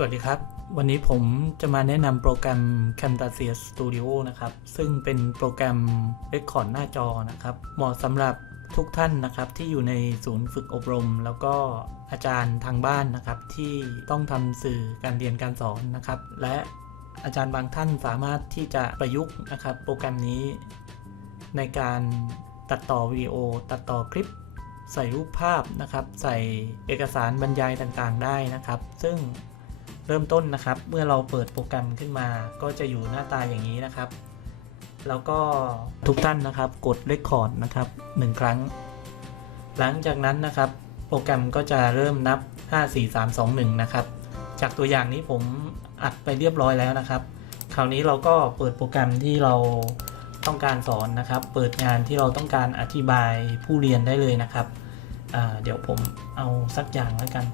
สวัสดีครับ วันนี้ผมจะมาแนะนำโปรแกรม Camtasia Studio นะครับ ซึ่งเป็นโปรแกรม Record หน้าจอนะครับ เหมาะสำหรับทุกท่านนะครับที่อยู่ในศูนย์ฝึกอบรม แล้วก็อาจารย์ทางบ้านนะครับที่ต้องทำสื่อการเรียนการสอนนะครับ และอาจารย์บางท่านสามารถที่จะประยุกต์นะครับ โปรแกรมนี้ ในการตัดต่อวิดีโอ ตัดต่อคลิป ใส่รูปภาพนะครับ ใส่เอกสารบรรยายต่างๆได้นะครับ ซึ่ง เริ่มต้นนะครับ เมื่อเราเปิดโปรแกรมขึ้นมา ก็จะอยู่หน้าตาอย่างนี้นะครับ แล้วก็ทุกท่านนะครับ กด Record นะครับหนึ่งครั้ง หลังจากนั้นนะครับ โปรแกรมก็จะเริ่มนับ 5 4 3 2 1 นะครับ จากตัวอย่างนี้ผมอัดไปเรียบร้อยแล้วนะครับ คราวนี้เราก็เปิดโปรแกรมที่เราต้องการสอนนะครับ เปิดงานที่เราต้องการอธิบายผู้เรียนได้เลยนะครับ เดี๋ยวผมเอาสักอย่างแล้วกัน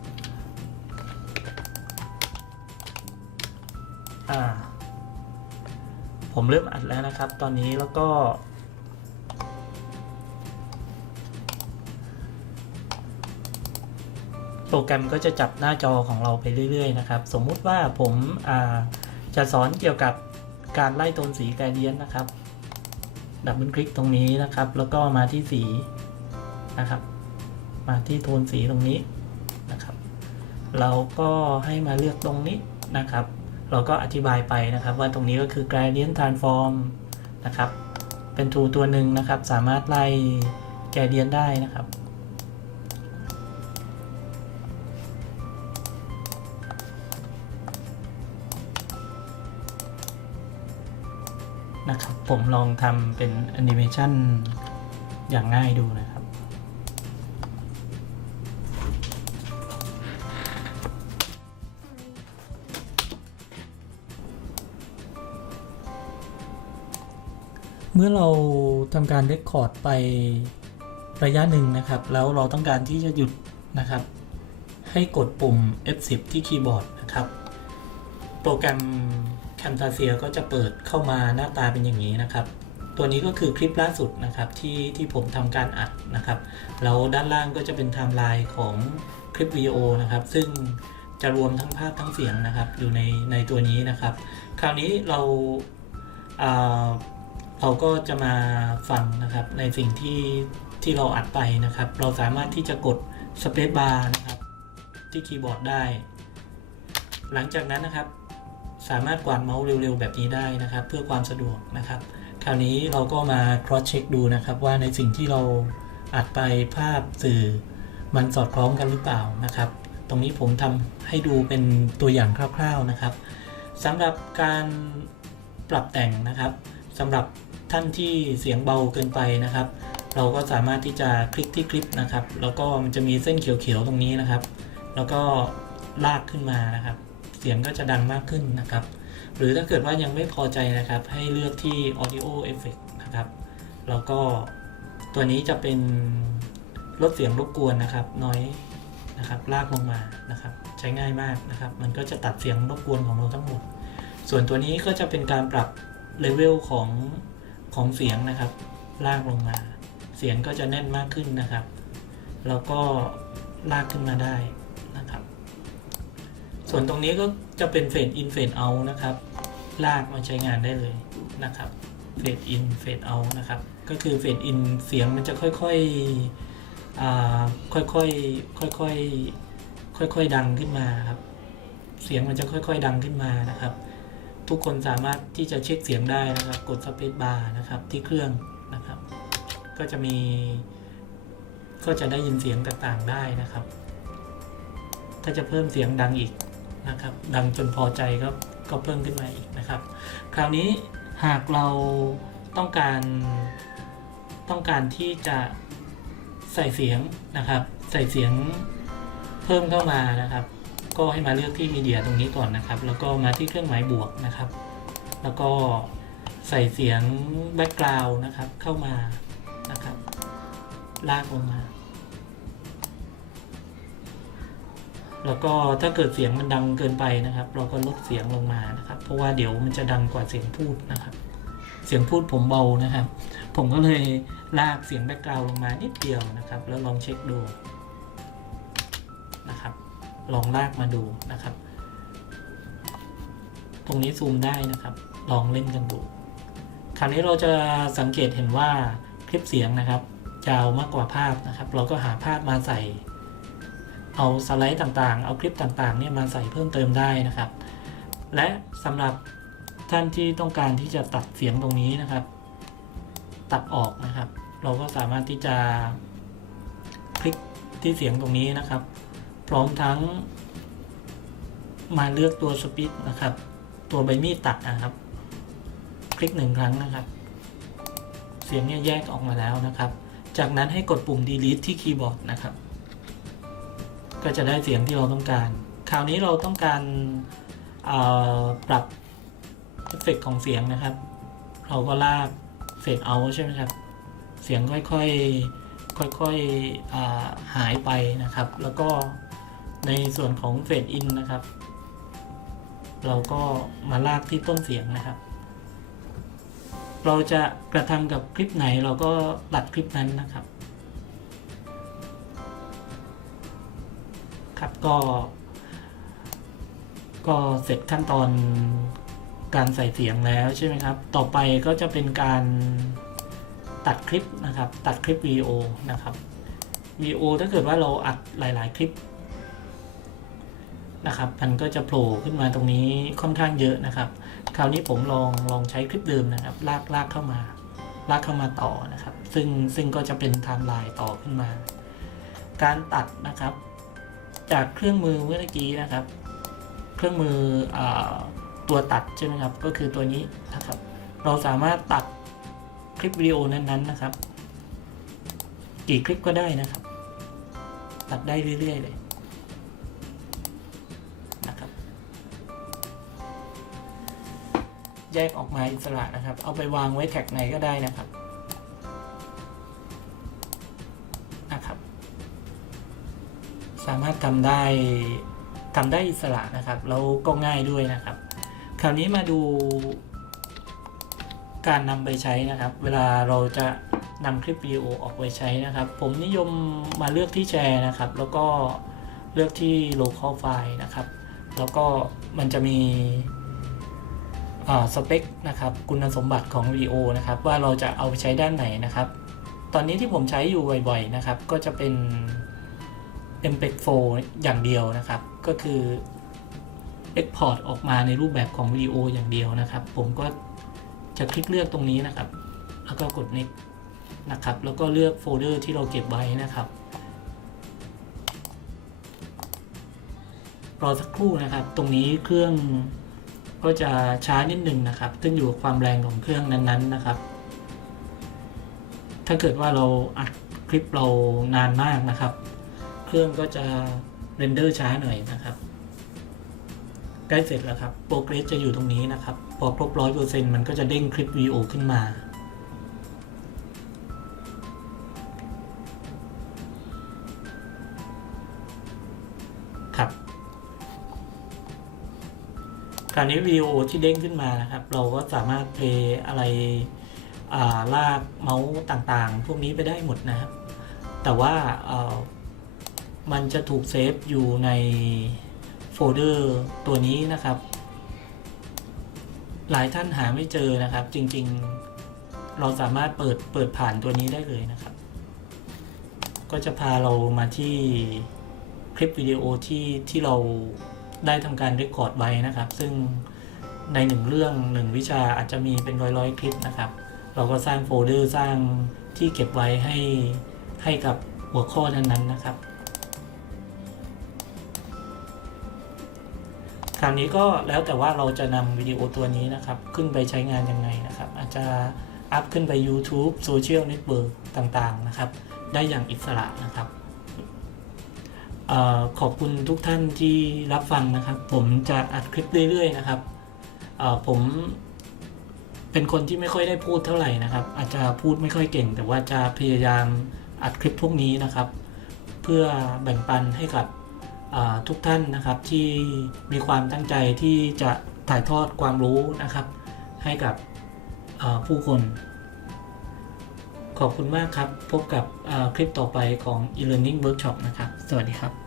อ่า ผมเริ่มอัดแล้วนะครับ ตอนนี้แล้วก็ โปรแกรมก็จะจับหน้าจอของเราไปเรื่อย ๆ นะครับ สมมุติว่าผมาจะสอนเกี่ยวกับการไล่โทนสีแกรเดียนนะครับ ดับเบิลคลิกตรงนี้นะครับ แล้วก็มาที่สีนะครับ มาที่โทนสีตรงนี้นะครับ เราก็ให้มาเลือกตรงนี้นะครับ เราก็อธิบายไปนะครับว่าตรงนี้ก็คือ gradient transform นะครับ เป็นทูตัวหนึ่งนะครับ สามารถไล่ gradient ได้นะครับนะครับผมลองทำเป็นแอนิเมชันอย่างง่ายดูนะครับ เมื่อเราทำการเรคคอร์ดไประยะหนึ่งนะครับ แล้วเราต้องการที่จะหยุดนะครับ ให้กดปุ่ม F10 ที่คีย์บอร์ดนะครับ โปรแกรม Camtasia ก็จะเปิดเข้ามาหน้าตาเป็นอย่างนี้นะครับ ตัวนี้ก็คือคลิปล่าสุดนะครับที่ที่ผมทำการอัดนะครับ แล้วด้านล่างก็จะเป็นไทม์ไลน์ของคลิปวิดีโอนะครับ ซึ่งจะรวมทั้งภาพทั้งเสียงนะครับ อยู่ในในตัวนี้นะครับ คราวนี้เราอ่า เราก็จะมาฟังนะครับในสิ่งที่ที่เราอัดไปนะครับ เราสามารถที่จะกด Space Bar นะครับ ที่คีย์บอร์ดได้ หลังจากนั้นนะครับ สามารถกวาดเมาส์เร็วๆ แบบนี้ได้นะครับ เพื่อความสะดวกนะครับ คราวนี้เราก็มา cross check ดูนะครับ ว่าในสิ่งที่เราอัดไปภาพสื่อมันสอดคล้องกันหรือเปล่านะครับ ตรงนี้ผมทำให้ดูเป็นตัวอย่างคร่าว ๆนะครับสำหรับการปรับแต่งนะครับสำหรับ ท่านที่เสียงเบาเกินไปนะครับ เราก็สามารถที่จะคลิกที่คลิปนะครับ แล้วก็มันจะมีเส้นเขียวๆตรงนี้นะครับ แล้วก็ลากขึ้นมานะครับ เสียงก็จะดังมากขึ้นนะครับ หรือถ้าเกิดว่ายังไม่พอใจนะครับ ให้เลือกที่ audio effect นะครับ แล้วก็ตัวนี้จะเป็นลดเสียงรบกวนนะครับ น้อยนะครับ ลากลงมานะครับ ใช้ง่ายมากนะครับ มันก็จะตัดเสียงรบกวนของเราทั้งหมด ส่วนตัวนี้ก็จะเป็นการปรับเลเวลของ ของเสียงนะครับ ลากลงมา เสียงก็จะแน่นมากขึ้นนะครับ แล้วก็ลากขึ้นมาได้นะครับ ส่วนตรงนี้ก็จะเป็นเฟดอินเฟดเอานะครับ ลากมาใช้งานได้เลยนะครับเฟดอินเฟดเอานะครับ ก็คือเฟดอินเสียงมันจะค่อยๆอ่าค่อยๆค่อยๆค่อยๆดังขึ้นมาครับ เสียงมันจะค่อยๆดังขึ้นมานะครับ ทุกคนสามารถที่จะเช็คเสียงได้นะครับ กดสเปซบาร์นะครับที่เครื่องนะครับ ก็จะมีก็จะได้ยินเสียงต่างๆได้นะครับ ถ้าจะเพิ่มเสียงดังอีกนะครับ ดังจนพอใจก็ก็เพิ่มขึ้นมาอีกนะครับ คราวนี้หากเราต้องการต้องการที่จะใส่เสียงนะครับ ใส่เสียงเพิ่มเข้ามานะครับ ก็ให้มาเลือกที่มีเดียตรงนี้ก่อนนะครับ แล้วก็มาที่เครื่องหมายบวกนะครับ แล้วก็ใส่เสียงแบ็กกราวน์นะครับเข้ามานะครับ ลากลงมา แล้วก็ถ้าเกิดเสียงมันดังเกินไปนะครับ เราก็ลดเสียงลงมานะครับ เพราะว่าเดี๋ยวมันจะดังกว่าเสียงพูดนะครับ เสียงพูดผมเบานะครับ ผมก็เลยลากเสียงแบ็กกราวด์ลงมานิดเดียวนะครับ แล้วลองเช็คดูนะครับ ลองลากมาดูนะครับ ตรงนี้ซูมได้นะครับ ลองเล่นกันดู คราวนี้เราจะสังเกตเห็นว่าคลิปเสียงนะครับยาวมากกว่าภาพนะครับ เราก็หาภาพมาใส่ เอาสไลด์ต่างๆ เอาคลิปต่างๆเนี่ยมาใส่เพิ่มเติมได้นะครับ และสำหรับท่านที่ต้องการที่จะตัดเสียงตรงนี้นะครับ ตัดออกนะครับ เราก็สามารถที่จะคลิกที่เสียงตรงนี้นะครับ พร้อมทั้ง มาเลือกตัวสปีดนะครับ ตัวใบมีดตัดนะครับ คลิกหนึ่งครั้งนะครับ เสียงเนี่ยแยกออกมาแล้วนะครับ จากนั้นให้กดปุ่ม delete ที่คีย์บอร์ดนะครับ ก็จะได้เสียงที่เราต้องการ คราวนี้เราต้องการปรับเอฟเฟกของเสียงนะครับ เราก็ลากเฟดเอาใช่ไหมครับ เสียงค่อยๆค่อยๆอ่าหายไปนะครับ แล้วก็ ในส่วนของเฟดอินนะครับ เราก็มาลากที่ต้นเสียงนะครับ เราจะกระทำกับคลิปไหนเราก็ตัดคลิปนั้นนะครับ ครับก็ ก็เสร็จขั้นตอนการใส่เสียงแล้วใช่ไหมครับ ต่อไปก็จะเป็นการตัดคลิปนะครับ ตัดคลิปวิดีโอนะครับวิดีโอถ้าเกิดว่าเราอัดหลาย ๆ คลิป นะครับมันก็จะโผล่ขึ้นมาตรงนี้ค่อนข้างเยอะนะครับ คราวนี้ผมลองลองใช้คลิปเดิมนะครับ ลากลากเข้ามา ลากเข้ามาต่อนะครับ ซึ่งซึ่งก็จะเป็นไทม์ไลน์ต่อขึ้นมา การตัดนะครับ จากเครื่องมือเมื่อกี้นะครับ เครื่องมืออตัวตัดใช่ไหมครับ ก็คือตัวนี้นะครับ เราสามารถตัดคลิปวิดีโอนั้นๆนะครับ กี่คลิปก็ได้นะครับ ตัดได้เรื่อยๆเลย แยกออกมาอิสระนะครับ เอาไปวางไว้แท็กไหนก็ได้นะครับนะครับ สามารถทำได้ทำได้อิสระนะครับ แล้วก็ง่ายด้วยนะครับ คราวนี้มาดูการนำไปใช้นะครับ เวลาเราจะนำคลิปวิดีโอออกไปใช้นะครับ ผมนิยมมาเลือกที่แชร์นะครับ แล้วก็เลือกที่ local file นะครับ แล้วก็มันจะมี สเปคนะครับคุณสมบัติของวิดีโอนะครับว่าเราจะเอาไปใช้ด้านไหนนะครับ ตอนนี้ที่ผมใช้อยู่บ่อยๆนะครับ ก็จะเป็น MPEG-4 อย่างเดียวนะครับ ก็คือ Export ออกมาในรูปแบบของวิดีโออย่างเดียวนะครับ ผมก็จะคลิกเลือกตรงนี้นะครับ แล้วก็กด next นะครับ แล้วก็เลือกโฟลเดอร์ที่เราเก็บไว้นะครับรอสักครู่นะครับ ตรงนี้เครื่อง ก็จะช้านิดหนึ่งนะครับขึ้นอยู่กับความแรงของเครื่องนั้นๆนะครับ ถ้าเกิดว่าเราอัดคลิปเรานานมากนะครับ เครื่องก็จะเรนเดอร์ช้าหน่อยนะครับใกล้เสร็จแล้วครับโปรเกรสจะอยู่ตรงนี้นะครับ พอครบร้อยเปอร์เซ็นต์มันก็จะเด้งคลิปวิดีโอขึ้นมา ครับ คราวนี้วิดีโอที่เด้งขึ้นมานะครับ เราก็สามารถเพลย์อะไรอ่าลากเมาส์ต่างๆ พวกนี้ไปได้หมดนะครับ แต่ว่าเออมันจะถูกเซฟอยู่ในโฟลเดอร์ตัวนี้นะครับ หลายท่านหาไม่เจอนะครับ จริงๆ เราสามารถเปิดเปิดผ่านตัวนี้ได้เลยนะครับ ก็จะพาเรามาที่คลิปวิดีโอที่ที่เรา ได้ทำการรคคอร์ดไว้นะครับ ซึ่งในหนึ่งเรื่องหนึ่งวิชาอาจจะมีเป็นร้อยร้อยๆคลิปนะครับ เราก็สร้างโฟลเดอร์สร้างที่เก็บไว้ให้ให้กับหัวข้อนั้นๆนะครับ คราวนี้ก็แล้วแต่ว่าเราจะนำวิดีโอตัวนี้นะครับ ขึ้นไปใช้งานยังไงนะครับ อาจจะอัพขึ้นไป YouTube Social Network ต่างๆนะครับ ได้อย่างอิสระนะครับ ขอบคุณทุกท่านที่รับฟังนะครับ ผมจะอัดคลิปเรื่อยๆนะครับผมเป็นคนที่ไม่ค่อยได้พูดเท่าไหร่นะครับ อาจจะพูดไม่ค่อยเก่ง แต่ว่าจะพยายามอัดคลิปพวกนี้นะครับ เพื่อแบ่งปันให้กับทุกท่านนะครับที่มีความตั้งใจที่จะถ่ายทอดความรู้นะครับ ให้กับผู้คน ขอบคุณมากครับ พบกับคลิปต่อไปของ e-learning workshop นะครับ สวัสดีครับ